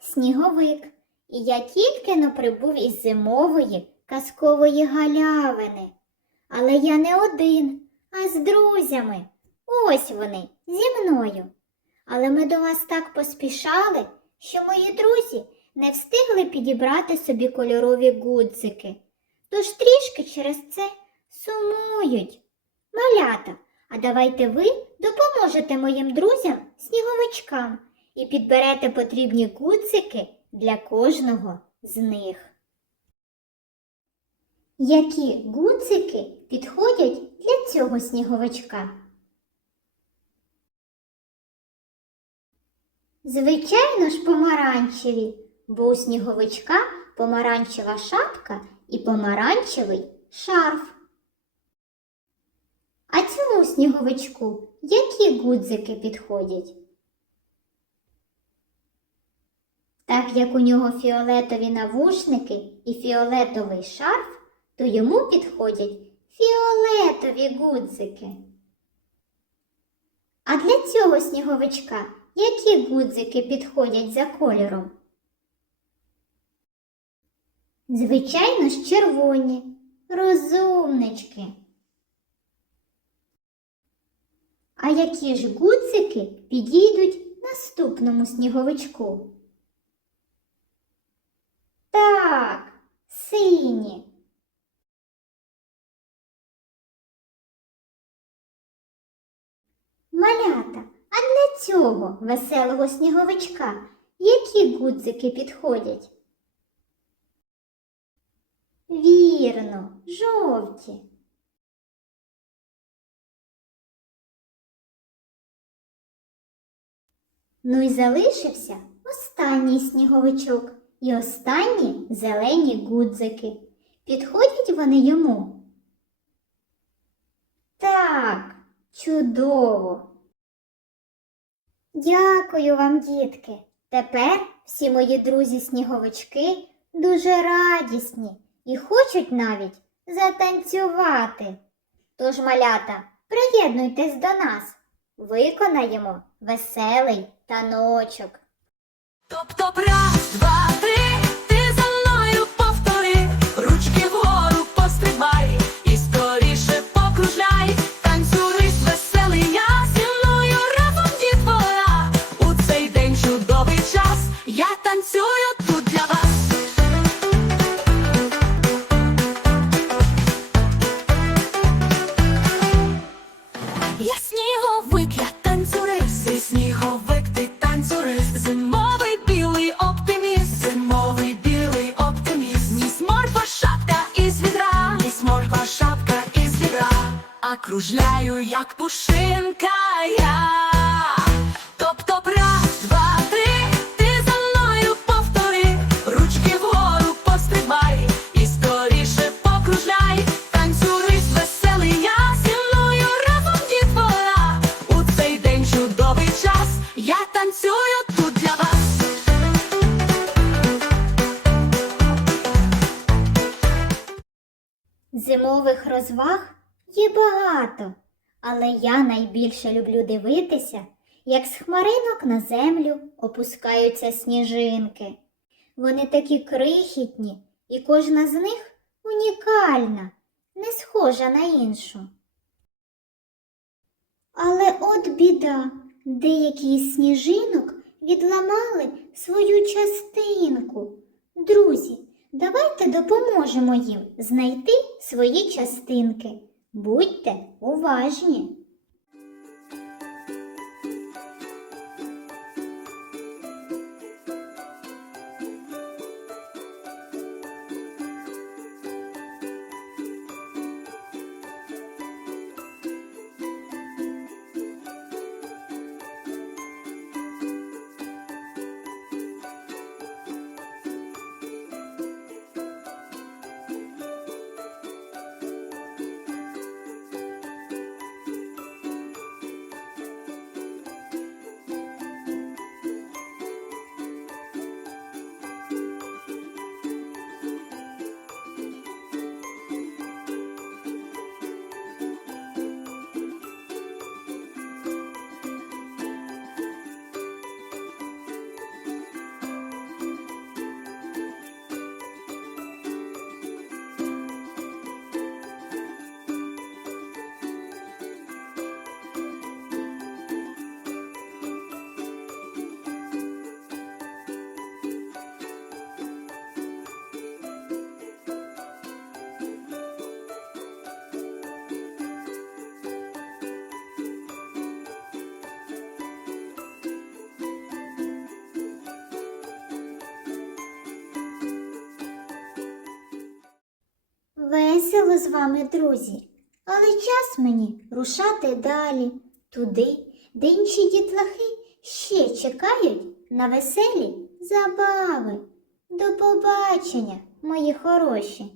сніговик, і я тільки но прибув із зимової казкової галявини. Але я не один, а з друзями. Ось вони зі мною. Але ми до вас так поспішали, що мої друзі не встигли підібрати собі кольорові гудзики. Тож трішки через це сумують. Малята, а давайте ви допоможете моїм друзям сніговичкам і підберете потрібні гудзики для кожного з них. Які гудзики підходять для цього сніговичка? Звичайно ж, помаранчеві, бо у сніговичка помаранчева шапка і помаранчевий шарф. А цьому сніговичку які гудзики підходять? Так як у нього фіолетові навушники і фіолетовий шарф, то йому підходять фіолетові гудзики. А для цього сніговичка які гудзики підходять за кольором? Звичайно ж, червоні, розумнички. А які ж гудзики підійдуть наступному сніговичку? Так, сині. Малята, а для цього веселого сніговичка які гудзики підходять? Вірно, жовті. Ну і залишився останній сніговичок і останні зелені гудзики. Підходять вони йому? Так, чудово. Дякую вам, дітки. Тепер всі мої друзі-сніговички дуже радісні і хочуть навіть затанцювати. Тож, малята, приєднуйтесь до нас, виконаємо веселий таночок. Топ-топ, раз, два, три, кружляю, як пушинка я. Топ-топ, раз, два, ти за мною повтори, ручки вгору пострибай і скоріше покружляй, танцюй веселий я зі разом дітвора. У цей день чудовий час, я танцюю тут для вас. Зимових розваг є багато, але я найбільше люблю дивитися, як з хмаринок на землю опускаються сніжинки. Вони такі крихітні, і кожна з них унікальна, не схожа на іншу. Але от біда, деякі із сніжинок відламали свою частинку. Друзі, давайте допоможемо їм знайти свої частинки. Будьте уважні. Весело з вами, друзі, але час мені рушати далі, туди, де інші дітлахи ще чекають на веселі забави. До побачення, мої хороші.